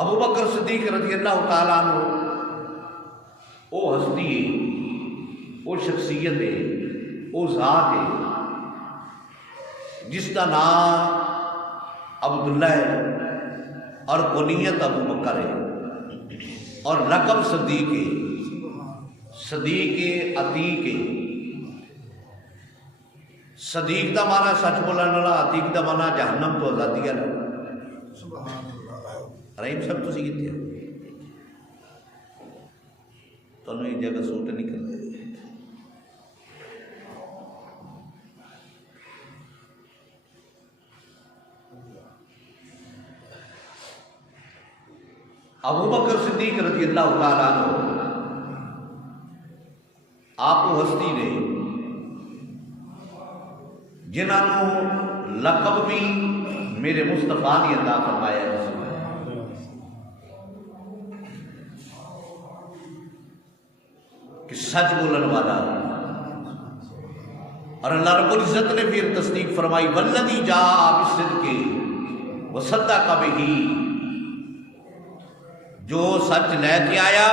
ابو بکر صدیق رضی اللہ تعالیٰ عنہ وہ ہستی ہے، وہ شخصیت ہے، وہ ذات ہے جس کا نام عبداللہ ہے اور کنیت ابو بکر ہے اور لقب صدیق ہے، صدیق عتیق ہے۔ صدیق دا مانا سچ بولن والا، عتیق دا مانا جہنم تو آزادی والا۔ رحیم صاحب تسی کتنے ہیں؟ تمہیں ایک جگہ سوٹ نہیں کرتے۔ ابو بکر صدیق رضی اللہ تعالیٰ عنہ آپ کو ہستی نے جنہوں نے لقب بھی میرے مصطفیٰ نے عطا فرمایا ہے کہ سچ بولن والا، اور اللہ رب العزت نے پھر تصدیق فرمائی والذی جاء بالصدق وصدق بہ، جو سچ لے کے آیا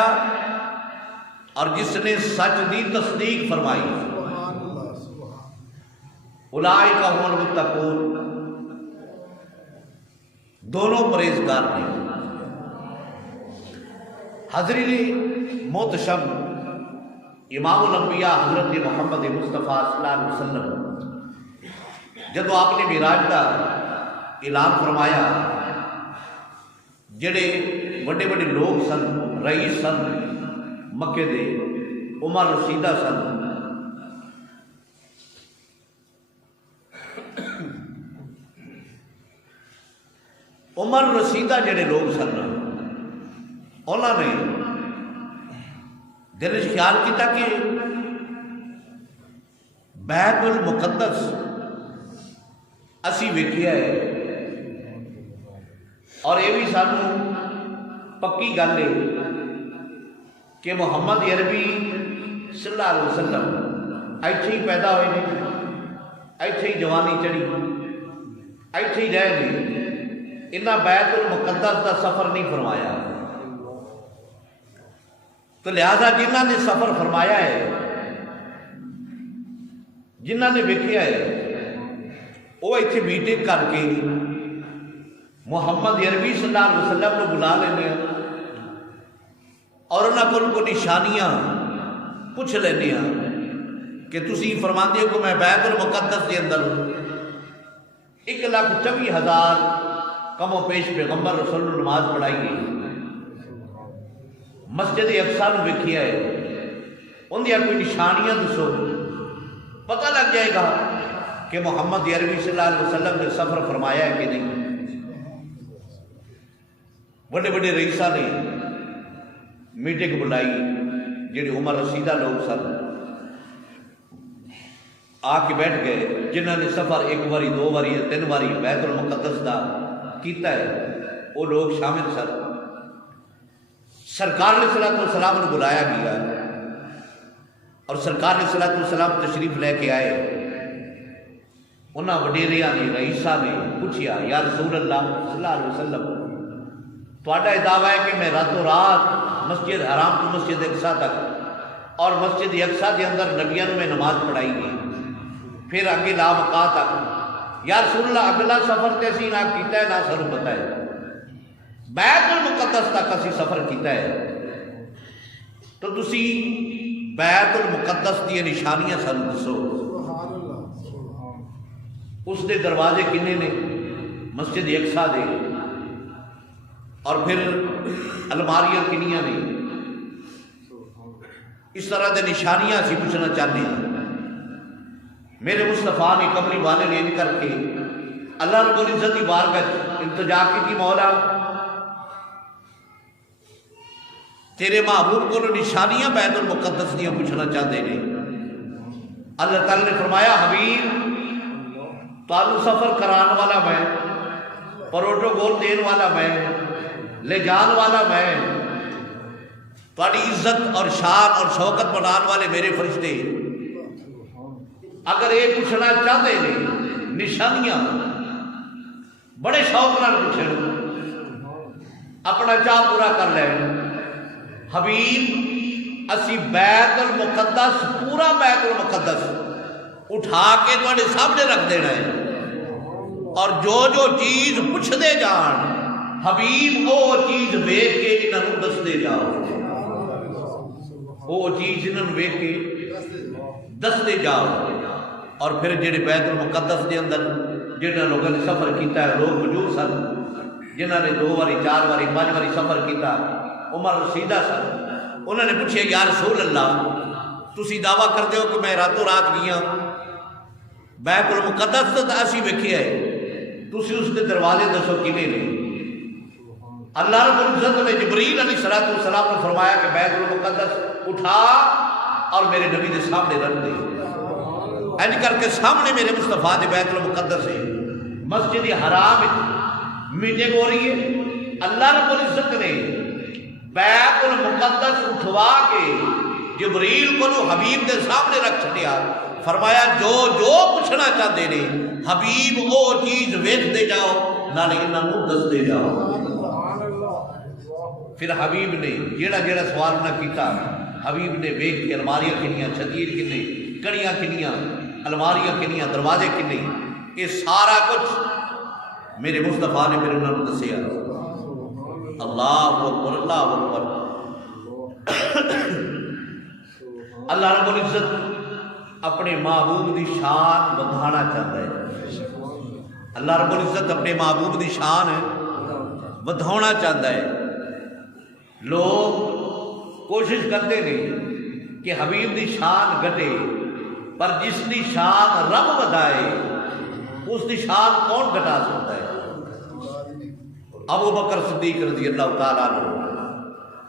اور جس نے سچ دی تصدیق فرمائی، اولئک هم المتقون، دونوں پرہیزگار ہیں۔ حضرت محتشم امام الانبیاء حضرت محمد مصطفیٰ صلی اللہ علیہ وسلم جب آپ نے معراج کا اعلان فرمایا، جڑے بڑے بڑے لوگ سن، رئیس سن مکے دے، عمر رشیدہ سن، عمر رشیدہ جڑے لوگ سن انہوں نے دل وچ خیال کیتا کہ بیت المقدس اسی ویکھیا ہے اور یہ بھی سانو پکی گل ہے کہ محمد عربی صلی اللہ علیہ وسلم ایتھے ہی پیدا ہوئے نے، ایتھے ہی جوانی چڑھی، ایتھے ہی رہے نے، انہاں بیت المقدس کا سفر نہیں فرمایا۔ تو لہذا جنہاں نے سفر فرمایا ہے، جنہاں نے ویکھیا ہے، وہ ایتھے میٹنگ کر کے محمد عربی صلی اللہ علیہ وسلم کو بلا لینے ہیں اور انہاں کو نشانیاں پوچھ لینے ہیں کہ تسی فرماندے ہو کہ میں بیت المقدس کے اندر 1,24,000 کم و پیش پیغمبر رسول اللہ نماز پڑھائی گئی، مسجد اقصیٰ نو ویکھیا ہے، ان دیا کوئی نشانیاں دسو، پتہ لگ جائے گا کہ محمد عربی صلی اللہ علیہ وسلم نے سفر فرمایا ہے کہ نہیں۔ بڑے بڑے رئیساں نے میٹنگ بلائی، جڑے عمر رسیدہ لوگ سن آ کے بیٹھ گئے، جنہوں نے سفر ایک باری، دو باری، تین باری بیت المقدس دا کیتا ہے، وہ لوگ شامل سن۔ سرکار علیہ الصلوۃ والسلام نے بلایا گیا اور سرکار علیہ الصلوۃ والسلام تشریف لے کے آئے، انہاں وڈیریاں نے، رئیساں نے پوچھیا یا رسول اللہ صلی اللہ علیہ وسلم، تہاڈا یہ دعویٰ ہے کہ میں راتوں رات مسجد حرام تو مسجد اقصیٰ تک اور مسجد اقصیٰ کے اندر نبیوں میں نماز پڑھائی گئی، پھر اگے لا بقا تک، یا رسول اللہ اگلا سفر تے اسی نہ کیتا ہے نہ سانوں پتہ ہے، بیت المقدس تک اسی سفر کیتا ہے، تو تسی بیت المقدس دی نشانیاں سانوں دسو، اس دے دروازے کنے نے، مسجد اقصیٰ دے، اور پھر الماریاں کنیاں نے، اس طرح دے نشانیاں اسی پوچھنا چاہتے ہیں۔ میرے مصطفیٰ نے کملی والے نے ان کر کے اللہ رب العزت کی بارگاہ التجا کی تھی، مولا تیرے محبوب کو نشانیاں بیت المقدس دیا پوچھنا چاہتے ہیں۔ اللہ تعالی نے فرمایا حبیب تعالو سفر کران والا میں، پروٹوکول دین والا میں، لے جان والا میں، تاری عزت اور شان اور شوکت بنان والے میرے فرشتے اگر یہ پوچھنا چاہتے ہیں نشانیاں بڑے شوق نال پوچھیں، اپنا چاہ پورا کر لیں حبیب اسی بیت المقدس پورا بیت المقدس اٹھا کے تھوڑے سامنے رکھ دینا ہے اور جو چیز پوچھ دے جان حبیب وہ چیز ویکھ کے انہوں دس دے جاؤ وہ چیز انہوں ویکھ کے دس دے جاؤ اور پھر جڑے بیت المقدس دے اندر جنہاں لوگوں نے سفر کیتا ہے لوگ موجود سن جنہاں نے 2 بار 4 بار 5 بار سفر کیتا عمر رسیدہ سن انہوں نے پوچھے یا رسول اللہ تسی دعویٰ کرتے ہو کہ میں راتوں رات گیا بیت المقدس تو اسی ویکھیا ہے تسی اس کے دروازے دسو کیویں نے اللہ رب العزت نے جبریل علیہ الصلوۃ والسلام نے فرمایا کہ بیت المقدس اٹھا اور میرے نبی کے سامنے رکھ دے اینج کر کے سامنے میرے مصطفیٰ دے بیت المقدس ہے مسجد حرام میٹنگ ہو رہی ہے اللہ رب العزت نے بیت المقدس اٹھوا کے جبریل کو حبیب کے سامنے رکھ چھڑیا فرمایا جو پوچھنا چاہتے نے حبیب وہ چیز ویکھ دے جاؤ نالے انہوں دس دے جاؤ پھر حبیب نے جیڑا سوال نہ کیتا حبیب نے ویکھ کے الماریاں کنیاں چھتیر کنے کڑیاں کنیاں الماریاں کنیاں دروازے کنے یہ سارا کچھ میرے مصطفیٰ نے پھر انہوں نے دسیا اللہ اکبر اللہ اکبر اللہ رب العزت اپنے محبوب دی شان بڑھانا چاہتا ہے اللہ رب العزت اپنے محبوب دی شان بڑھانا چاہتا ہے لوگ کوشش کرتے ہیں کہ حبیب دی شان گھٹے پر جس دی شان رب بدائے اس دی شان کون گھٹا سکتا ہے ابو بکر صدیق رضی اللہ تعالیٰ عنہ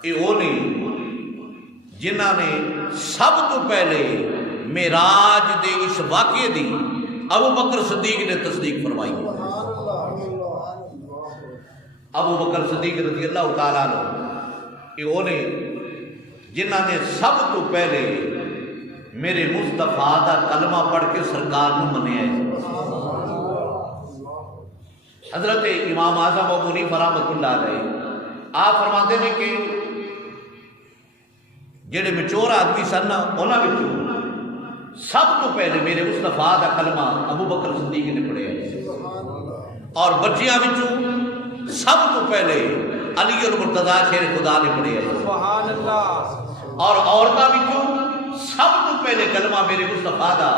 یہ وہ نہیں جنہاں نے سب تو پہلے معراج دے اس واقعے دی ابو بکر صدیق نے تصدیق فرمائی ابو بکر صدیق رضی اللہ تعالیٰ عنہ یہ وہ نہیں جنہاں نے سب تو پہلے میرے مصطفیٰ دا کلمہ پڑھ کے سرکار نو منیا ہے حضرت امام اعظم ابو حنیفہ رحمۃ اللہ علیہ آپ فرماتے ہیں کہ جڑے مچور آدمی سن انہاں وچوں سب تو پہلے میرے مصطفیٰ دا کلمہ ابو بکر صدیق نے پڑھیا اور بچیاں وچوں سب تو پہلے علی المرتضیٰ شیر خدا نے پڑھیا سبحان اللہ اور عورتاں وچوں سب تو پہلے کلمہ میرے مصطفیٰ دا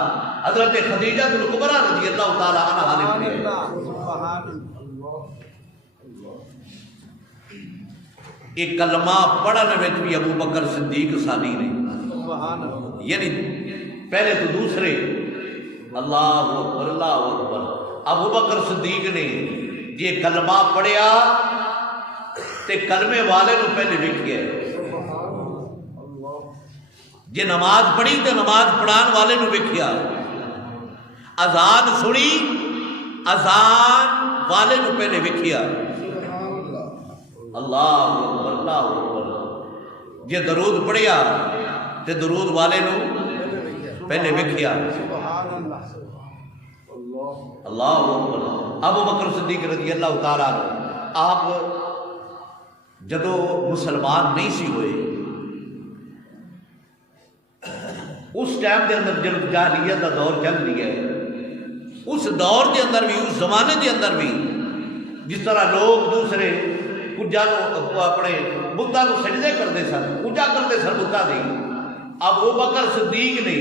حضرت خدیجہ الکبریٰ رضی اللہ تعالی عنہا نے پڑھیا یہ کلمہ پڑھنے میں بھی ابو بکر صدیق ثانی نے یعنی پہلے تو دوسرے اللہ اکبر اللہ اکبر ابو بکر صدیق نے یہ کلمہ پڑھیا تے کلمے والے نو پہلے وکھ گئے جے نماز پڑھی تے نماز پڑھان والے نو وکھیا اذان سنی اذان والے نو پہلے وکھیا اللہ اکبر اللہ اکبر جے درود پڑھیا تے درود والے نو پہلے وکھیا اللہ اکبر ابو بکر صدیق رضی اللہ تعالیٰ عنہ آپ جدو مسلمان نہیں سی ہوئے اس ٹائم دے اندر جب جاہلیت کا دور چل رہی ہے اس دور دے اندر بھی اس زمانے دے اندر بھی جس طرح لوگ دوسرے پوجا اپنے بتاں کو سجدے کرتے سن پوجا کرتے سن بتاں دی ابو بکر صدیق نے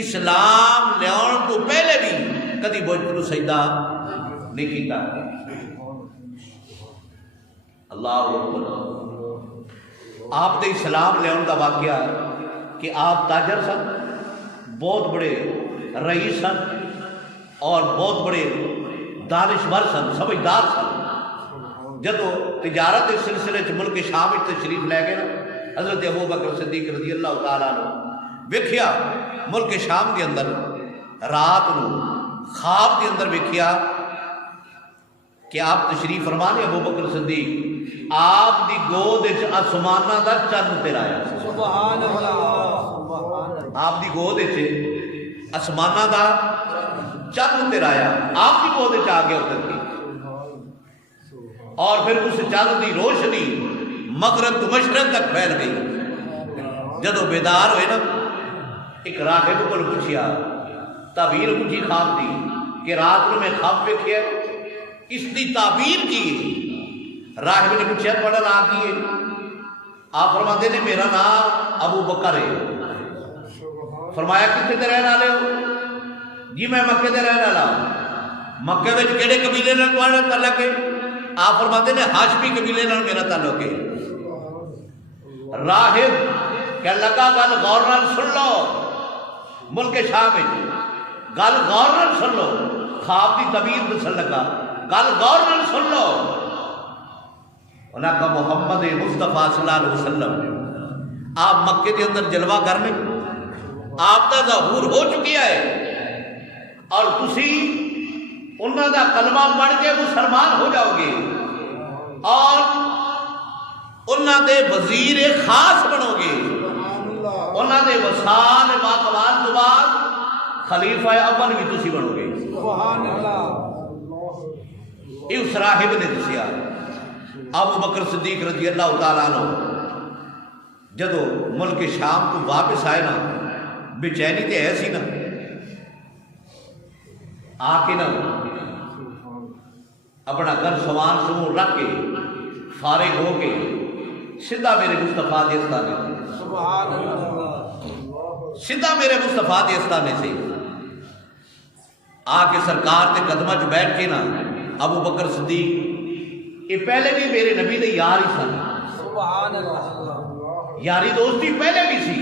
اسلام لیاؤن تو پہلے بھی کدی بت کو سجدہ نہیں کیتا اللہ اکبر آپ دے اسلام لیاؤن کا واقعہ کہ آپ تاجر سن بہت بڑے رئیس سن اور بہت بڑے دانشور سن سمجھدار سن جدو تجارت اس سلسلے چ ملک شام تشریف لے گئے نا حضرت ابو بکر صدیق رضی اللہ تعالیٰ عنہ ویکھیا ملک شام کے اندر رات نو خواب کے اندر ویکھیا کہ آپ تشریف فرمانے ابو بکر صدیق آپ دی گود وچ آسماناں دا چن تیرایا سبحان اللہ آپ دی گود وچ آسماناں دا چن تیرایا آپ دی گود وچ آ گیا اتر کے اور پھر اس چاند کی روشنی مغرب تو مشرق تک پھیل گئی۔ جدو بیدار ہوئے نا، ایک راہب کو پوچھیا، تعبیر پوچھی خواب دی کہ رات میں خواب ویکھیا اس کی تعبیر کی۔ راہب نے پوچھا تھوڑا نام کی ہے؟ آپ فرماتے نے میرا نام ابو بکر ہے۔ فرمایا کتنے دے رہنے والے ہو؟ جی میں مکے دے رہنے والا ہوں۔ مکے میں کہڑے قبیلے نال تہاڈا تعلق ہے؟ آپ فرماتے نے ہاشمی قبیلے نال میرا تعلق ہے۔ راہب کہ لگا گل غور نال سن لو، ملک شام وچ گل غور نال سن لو، خواب کی تعبیر دسن لگا، گل غور نال سن لو۔ انہاں کا محمد مصطفیٰ صلی اللہ علیہ وسلم آپ مکے کے اندر جلوہ گر میں آپ کا ظہور ہو چکیا ہے، اور تسی انہاں دا کلمہ پڑھ کے مسلمان ہو جاؤ گے اور انہاں دے وزیر خاص بنو گے، انہاں دے وصال باقوال تو بعد خلیفہ اول بھی تسی بنو گے۔ یہ اس راہب نے دسیا۔ ابو بکر صدیق رضی اللہ تعالیٰ عنہ جدو ملک شام تو واپس آئے نا، بے چینی تے ایسی نا، آ کے نا اپنا گھر سامان سمون رکھ کے فارغ ہو کے سیدھا میرے مصطفیٰ دے استانے، سیدھا میرے مصطفیٰ دے استانے سے آ کے سرکار کے قدمہ چ بیٹھ کے نا، ابو بکر صدیق یہ پہلے بھی میرے نبی دے یار ہی سن، یاری دوستی پہلے بھی سی۔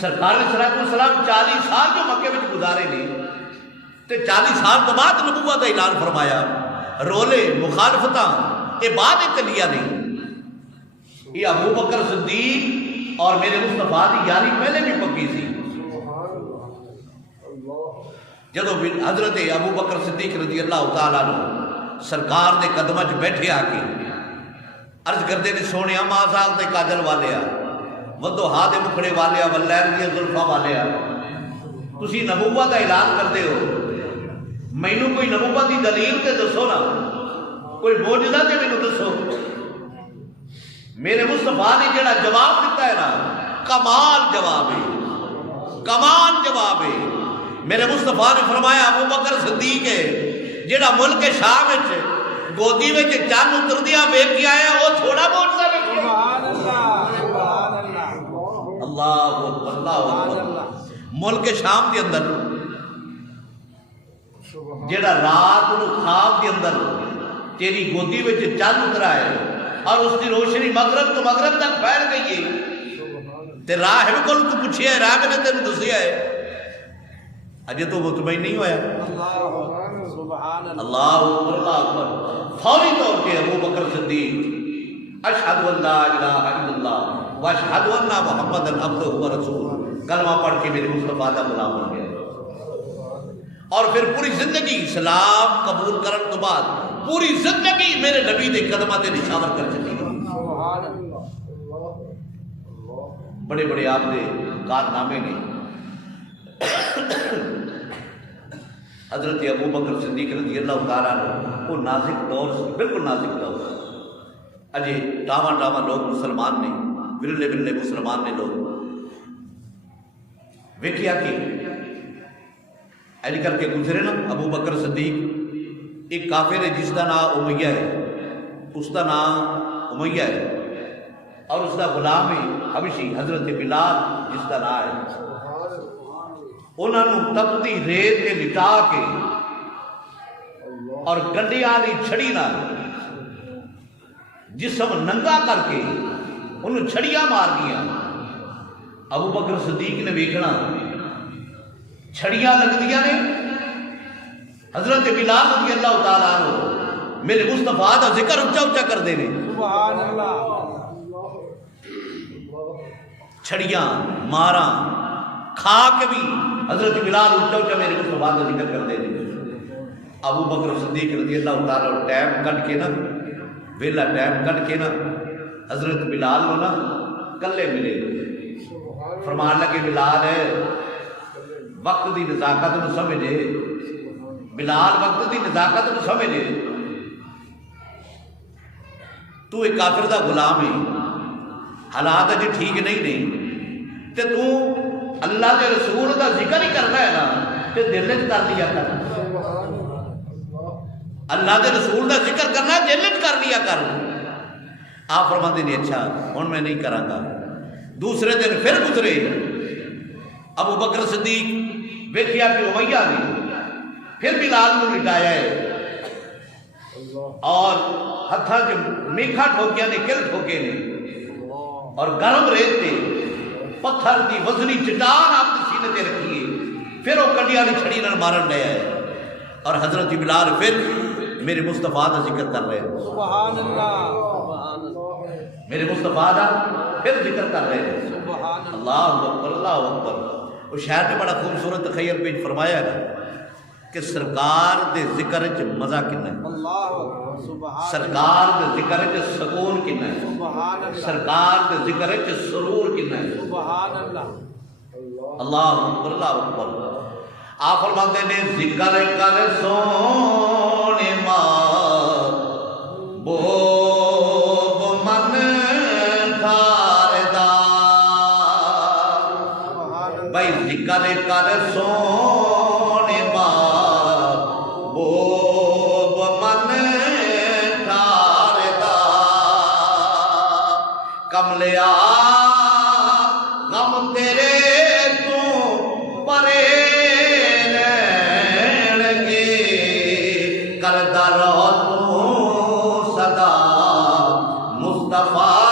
سرکار علیہ السلام 40 سال جو مکے میں گزارے نے تے 40 سال تو بعد نبوت کا اعلان فرمایا۔ رولے مخالفتاں یہ بعد چلیا نہیں، یہ ابو بکر صدیق اور میرے مصطفیٰ کی یاری پہلے بھی پکی سی۔ جدو حضرت ابو بکر صدیق رضی اللہ تعالیٰ عنہ سرکار دے قدمہ چ بیٹھے آ کے عرض کردے نے سونیا ماسال تے کاجل والیا، ودو ہا دے مکھڑے والیا، واللین دی زلفاں والیا، تسی نبوت کا اعلان کرتے ہو، مینوں کوئی نبوت کی دلیل تے دسو نا، کوئی معجزہ تے مینوں دسو۔ میرے مصطفیٰ نے جڑا جواب دیتا ہے نا، کمال جواب ہے، کمال جواب ہے۔ میرے مصطفیٰ نے فرمایا ابو بکر صدیق ہے جڑا ملک شام وچ گودی وچ چند اتردیاں ویکھ کے آیا، وہ تھوڑا معجزہ ویکھ کے اللہ اکبر، اللہ اکبر۔ ملک شام کے اندر جڑا رات نو خواب کے اندر تیری گودی وچ چند اترا ہے اور اس کی روشنی مغرب تو مغرب تک پھیل گئی ہے، تے راہب کو تو پوچھیا ہے، راہب نے تینوں دسیا ہے، اجے تو مطمئن نہیں ہویا۔ اللہ اکبر، اللہ اکبر۔ فوری طور پہ ابو بکر صدیق اشہد ان لا الہ الا اللہ واشہد ان محمد عبدہ ورسولہ کلمہ پڑھ کے میرے مصطفیٰ کا غلام بن گیا، اور پھر پوری زندگی اسلام قبول کرنے تو بعد پوری زندگی میرے نبی دے قدمہ تے نشاور کر چکی۔ بڑے بڑے آپ دے کارنامے نے۔ حضرت ابو بکر صدیق رضی اللہ تعالیٰ عنہ وہ نازک دور سے، بالکل نازک دور، اجے ٹاواں ٹاواں لوگ مسلمان نے، ورلے ورلے مسلمان نے لوگ ویکھیا کہ ایج کر کے گزرے نا ابو بکر صدیق ایک کافر ہے جس کا نام امیہ ہے، اس کا نام امیہ ہے، اور اس کا غلام ہے حبشی حضرت بلال جس کا نام ہے۔ انہوں نے تپتی ریت کے لٹا کے اور گنڈیاں دی چھڑی نال جسم ننگا کر کے انہوں چھڑیاں مار دیا۔ ابو بکر صدیق نے ویکھنا چھڑیاں لگ دیا نے، حضرت بلال رضی اللہ تعالیٰ عنہ میرے مصطفیٰ دا ذکر اچھا اچھا کر دے سبحان اللہ، چھڑیاں ماراں کھا کے بھی حضرت بلال اچھا اچھا میرے مصطفیٰ کا ذکر کر دے ابو بکر صدیق رضی اللہ تعالیٰ ٹائم کٹ کے نا، ویلا ٹائم کٹ کے نا حضرت بلال کو نا کلے ملے، فرمان لگے بلال ہے وقت دی نزاکت نو سمجھے، بلال وقت دی نزاکت نو سمجھے، تو ایک کافر دا غلام ہے، حالات اجے ٹھیک نہیں نے، تے تو اللہ کے رسول دا ذکر ہی کرنا ہے نا، تے دل وچ کر لیا کر، اللہ کے رسول دا ذکر کرنا ہے دل وچ کر لیا کر۔ آپ فرماتے ہیں اچھا ہن میں نہیں کراں گا۔ دوسرے دن پھر گزرے، ابو بکر صدیق ویکھیا کہ امیہ نے پھر بلال کو لٹایا ہے اور ہتھاں چ میکھا ٹھوکیا نے، کل ٹھوکے نے، اور گرم ریت تے پتھر دی وزنی چٹان آپ کے سینے تے رکھیے، پھر وہ کڈیا نے چھڑی نال مارن لیا ہے، اور حضرت بلال پھر میرے مصطفیٰ دا ذکر کر رہے ہیں، سبحان اللہ، میرے مصطفیٰ دا پھر ذکر کر رہے ہیں، اللہ اکبر اللہ اکبر۔ وہ شاعر نے بڑا خوبصورت تخیل پیش فرمایا ہے کہ سرکار دے ذکر وچ مزہ کنا ہے، اللہ سبحان، سرکار دے ذکر وچ سکون کنا ہے، سبحان اللہ، سرکار دے ذکر وچ سرور کنا ہے، سبحان اللہ، اللہ اکبر اللہ اکبر۔ آپ فرماتے نے ذکر کر سونے ماں بہو من تھاردار، بھائی ذکر کر سونے ماں بہو من تھاردار، کملیا غم تیرے تو پرے رہن گے، کردہ رہو تو صدا مصطفیٰ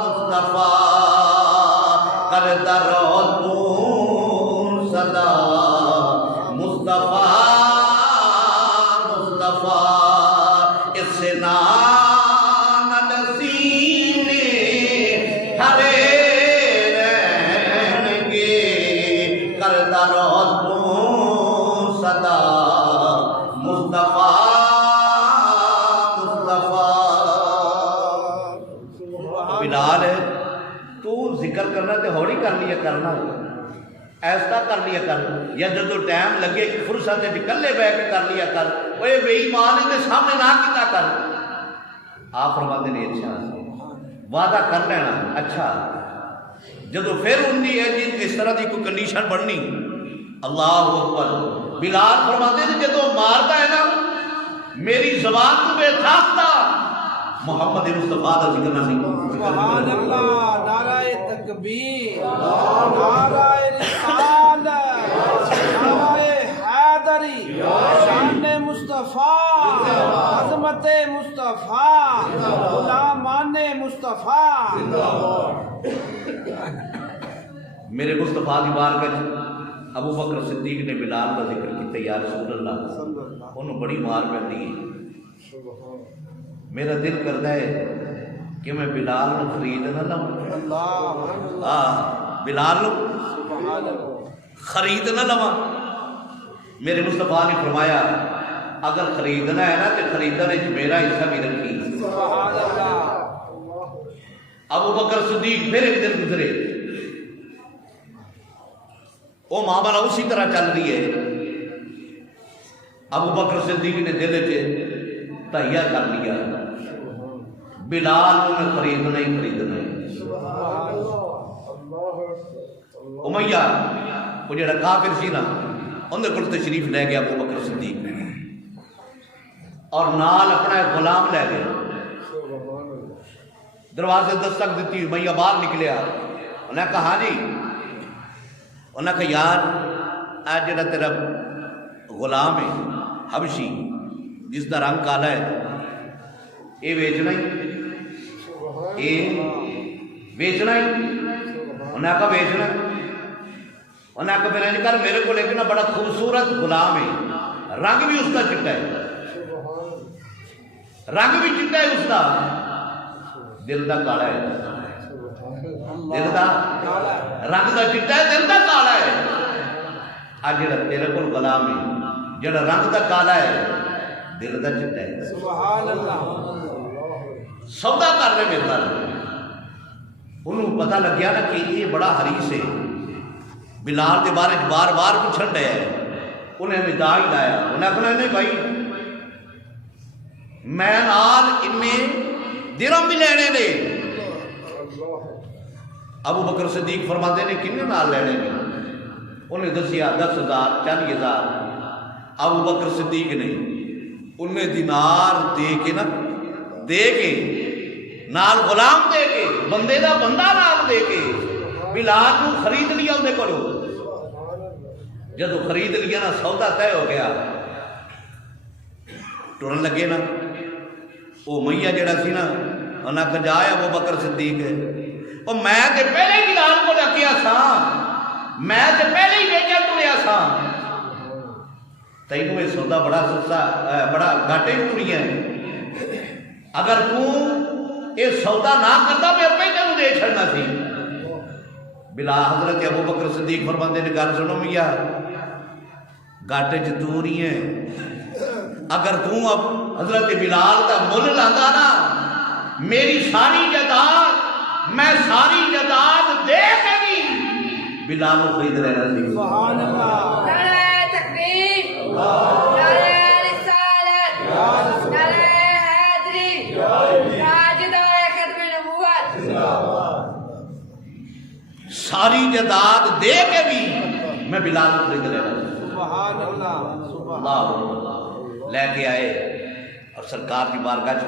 مصطفیٰ، کردہ رہو تو صدا مصطفیٰ مصطفیٰ، اس سے نان سینے ہرے رہن گے، کردہ رہو تو صدا مصطفیٰ مصطفیٰ۔ بلال ہے تو ذکر کرنا تے ہوڑی کر لیا کرنا، ایسا کر لیا کر، یا جدو ٹائم لگے فرصت کلے بہ کے کر لیا کر، وہ بے ایمان کے سامنے نہ کیتا کر۔ آپ فرماتے ہیں اچھا وعدہ کر لینا، اچھا جدو پھر ان کی اس طرح کی کوئی کنڈیشن بننی، اللہ اکبر۔ بلال فرماتے ہیں جدو مارتا ہے نا میری زبان تو بے ساختہ محمد مصطفیٰ کا ذکر نہ سبحان اللہ، نعرہ تکبیر، نعرہ رسالت، نعرہ حیدری، شان مصطفیٰ، عظمت مصطفیٰ، غلامان مصطفیٰ۔ میرے مصطفیٰ دی بارگاہ ابو بکر صدیق نے بلال کا ذکر کیا، یا رسول اللہ، انہوں بڑی مار پڑی ہے، میرا دل کرتا ہے کہ میں بلال کو خرید نہ لوں، بلال خرید نہ لوا۔ میرے مصطفیٰ نے فرمایا اگر خریدنا ہے نا تو خریدنے میرا حصہ بھی رکھی۔ سبحان اللہ۔ ابو بکر صدیق پھر ایک دن گزرے، وہ معاملہ اسی طرح چل رہی ہے، ابو بکر صدیق نے دل سے تہیا کر لیا بلال نے خریدنا ہی خریدنا ہے۔ امیہ وہ جڑا کافر سی نا اندر کول تشریف لے گیا ابو بکر صدیق اور نال اپنا غلام لے گیا، دروازے دستک دیتی، امیہ باہر نکلیا، انہوں نے کہا ہاں جی، انہوں نے کہا یار آج جڑا تیرا غلام ہے حبشی جس کا رنگ کالا ہے یہ ویچنا ہی، یہ ویچنا ہی؟ انہوں نے کہا ویچنا، انہوں نے کہا میرے کر میرے کو لیکن بڑا خوبصورت غلام ہے، رنگ بھی اس کا چٹا ہے، رنگ بھی چٹا ہے اس کا، دل دا کالا ہے، دل دا رنگ دا چٹا ہے، دل دا کالا ہے۔ آج جڑا تیرے کو غلام ہے جڑا رنگ دا کالا ہے دل دا چٹا ہے، سبحان اللہ، سودا کر رہے میرے نال، انہوں پتہ لگ گیا نا کہ یہ بڑا حریص ہے، بلال کے بارے بار بار پوچھن ڈیا ہے، انہیں مزاج لایا، انہیں کہا نہیں بھائی میں نال انہیں درہم بھی لینے نے۔ ابو بکر صدیق فرماتے نے کنے نال لینے نے؟ انہیں دسیا 10,000 40,000۔ ابو بکر صدیق نے انہیں دینار دے کے نال غلام دے کے بندے دا بندہ نال دے کے بلال کو خرید لیا اندے کرو۔ جدو خرید لیا نا سودا طے ہو گیا، ٹرن لگے نا، وہ میاں جڑا سی نا انہاں کجایا ابو بکر صدیق ہے، وہ میں تے پہلے ہی بلال کو ڈکیا سا، میں تے پہلے ہی بیچا ٹریا سا، تینوں یہ سودا بڑا سستا بڑا گھاٹے ٹریا ہے، اگر تو یہ سودا نہ کرتا میں اپنے تینوں دے چھڑنا سی۔ بلا حضرت ابو بکر صدیق فرماندے نے گل سنو میاں، گھاٹے چ تو نہیں ہے، اگر تو اب حضرت بلال کا مل لاتا نا میری ساری جائیداد میں ساری جائیداد دے کے بھی بلال کو خرید لینا سی۔ سبحان اللہ، نعرہ تکبیر، نعرہ رسالت، نعرہ حیدری، راجدہ ختم نبوت، ساری جائیداد دے کے بھی میں بلال کو خرید لینا سی۔ سبحان اللہ، سبحان اللہ لے کے آئے اور سرکار کی بارگاہ